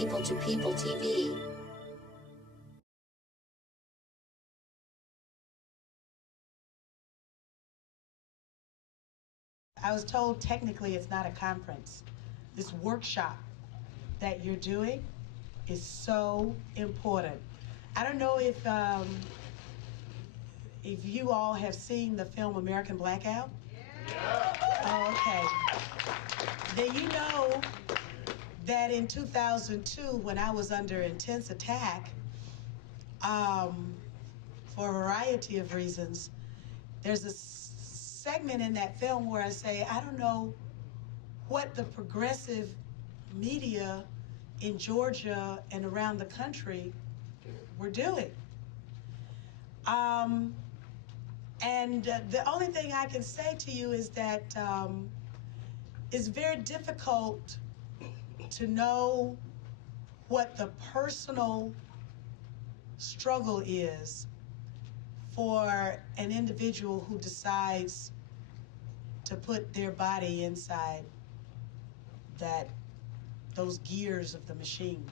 People to People TV. I was told technically it's not a conference. This workshop that you're doing is so important. I don't know if you all have seen the film American Blackout. Yeah. Oh, okay. Then you know that in 2002, when I was under intense attack, for a variety of reasons, there's a segment in that film where I say, I don't know what the progressive media in Georgia and around the country were doing. And the only thing I can say to you is that it's very difficult to know what the personal struggle is for an individual who decides to put their body inside those gears of the machine.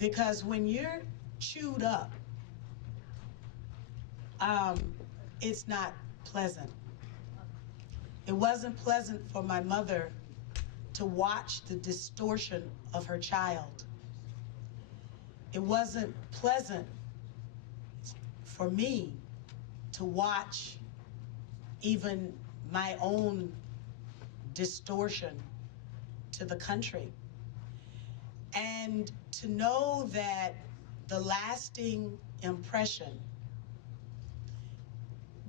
Because when you're chewed up, it's not pleasant. It wasn't pleasant for my mother to watch the distortion of her child. It wasn't pleasant for me to watch even my own distortion to the country. And to know that the lasting impression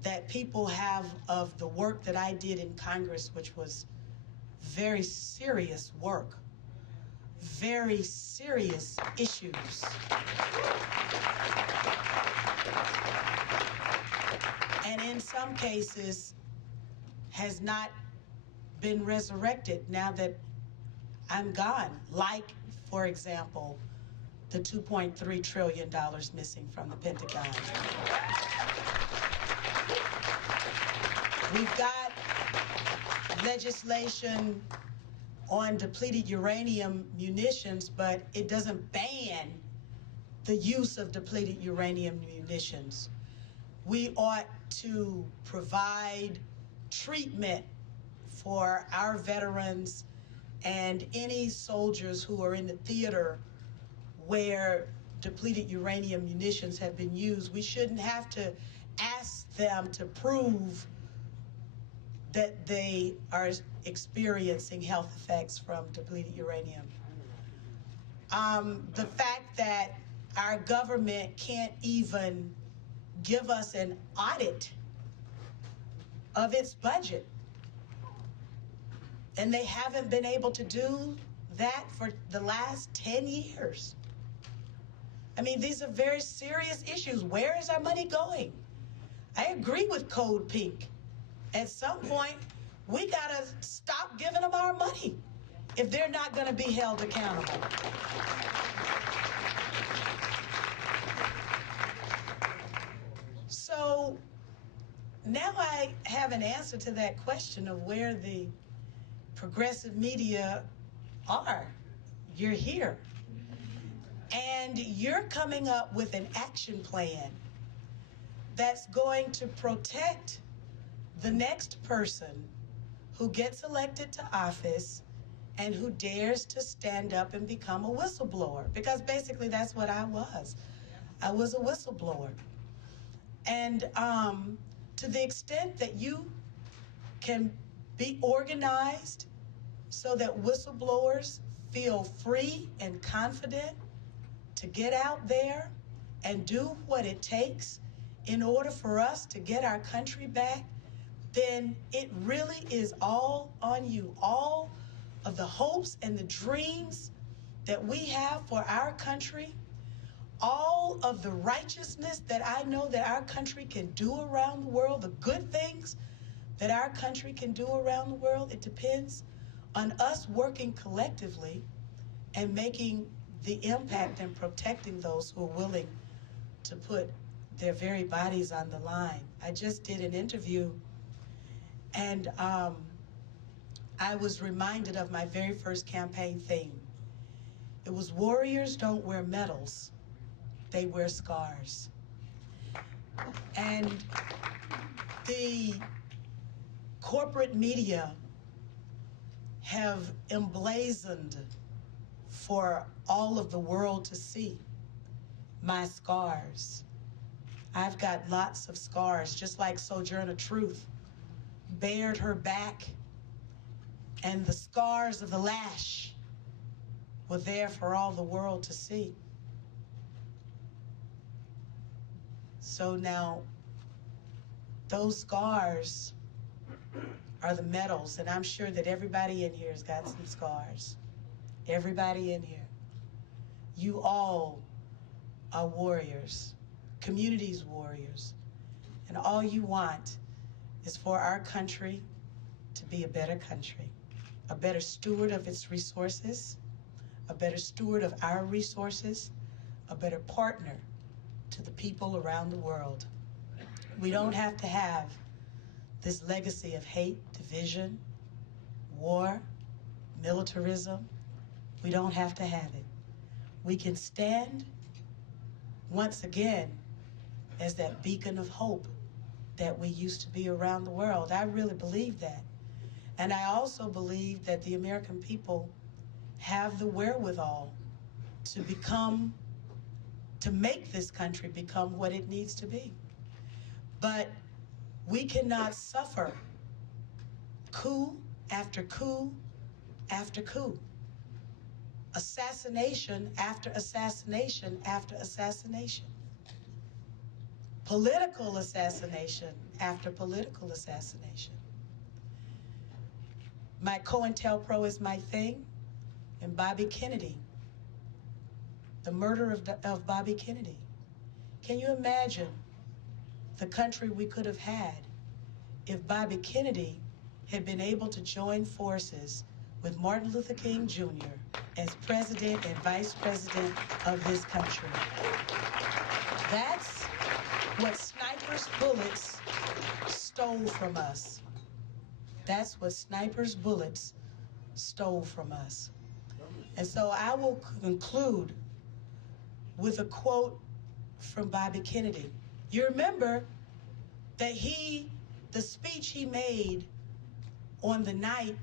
that people have of the work that I did in Congress, which was very serious work, very serious issues. And in some cases has not been resurrected now that I'm gone. Like, for example, the $2.3 trillion missing from the Pentagon. We've got legislation on depleted uranium munitions, but it doesn't ban the use of depleted uranium munitions. We ought to provide treatment for our veterans and any soldiers who are in the theater where depleted uranium munitions have been used. We shouldn't have to ask them to prove that they are experiencing health effects from depleted uranium. The fact that our government can't even give us an audit of its budget, and they haven't been able to do that for the last 10 years. I mean, these are very serious issues. Where is our money going? I agree with Code Pink. At some point, we gotta stop giving them our money if they're not gonna be held accountable. So now I have an answer to that question of where the progressive media are. You're here. And you're coming up with an action plan that's going to protect the next person who gets elected to office and who dares to stand up and become a whistleblower. Because basically that's what I was. I was a whistleblower. And to the extent that you can be organized so that whistleblowers feel free and confident to get out there and do what it takes in order for us to get our country back, then it really is all on you. All of the hopes and the dreams that we have for our country, all of the righteousness that I know that our country can do around the world, the good things that our country can do around the world, it depends on us working collectively and making the impact and protecting those who are willing to put their very bodies on the line. I just did an interview, and I was reminded of my very first campaign theme. It was warriors don't wear medals, they wear scars. And the corporate media have emblazoned for all of the world to see my scars. I've got lots of scars, just like Sojourner Truth bared her back, and the scars of the lash were there for all the world to see. So now, those scars are the medals, and I'm sure that everybody in here has got some scars. Everybody in here. You all are warriors, communities warriors, and all you want is for our country to be a better country, a better steward of its resources, a better steward of our resources, a better partner to the people around the world. We don't have to have this legacy of hate, division, war, militarism. We don't have to have it. We can stand once again as that beacon of hope that we used to be around the world. I really believe that. And I also believe that the American people have the wherewithal to make this country become what it needs to be. But we cannot suffer coup after coup after coup, assassination after assassination after assassination, political assassination after political assassination. My COINTELPRO is my thing, and Bobby Kennedy, the murder of Bobby Kennedy. Can you imagine the country we could have had if Bobby Kennedy had been able to join forces with Martin Luther King Jr. as president and vice president of this country? That's what snipers' bullets stole from us. That's what snipers' bullets stole from us. And so I will conclude with a quote from Bobby Kennedy. You remember that the speech he made on the night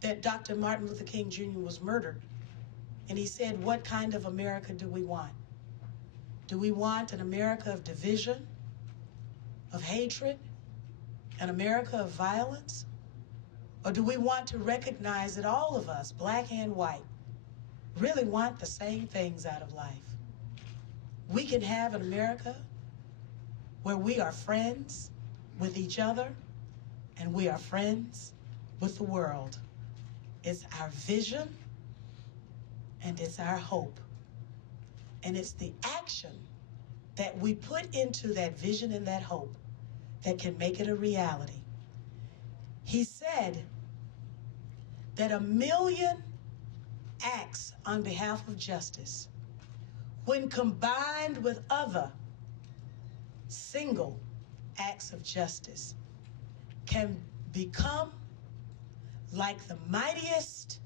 that Dr. Martin Luther King Jr. was murdered, and he said, what kind of America do we want? Do we want an America of division, of hatred, an America of violence? Or do we want to recognize that all of us, black and white, really want the same things out of life? We can have an America where we are friends with each other and we are friends with the world. It's our vision and it's our hope. And it's the action that we put into that vision and that hope that can make it a reality. He said that 1 million acts on behalf of justice, when combined with other single acts of justice, can become like the mightiest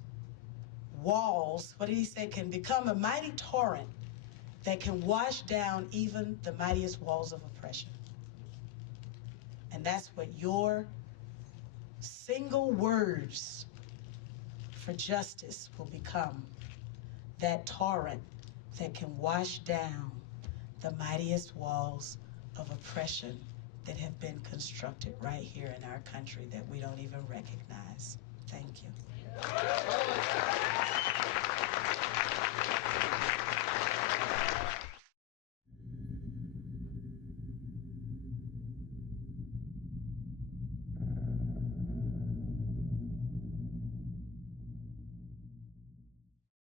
walls. What did he say? Can become a mighty torrent that can wash down even the mightiest walls of oppression. And that's what your single words for justice will become, that torrent that can wash down the mightiest walls of oppression that have been constructed right here in our country that we don't even recognize. Thank you.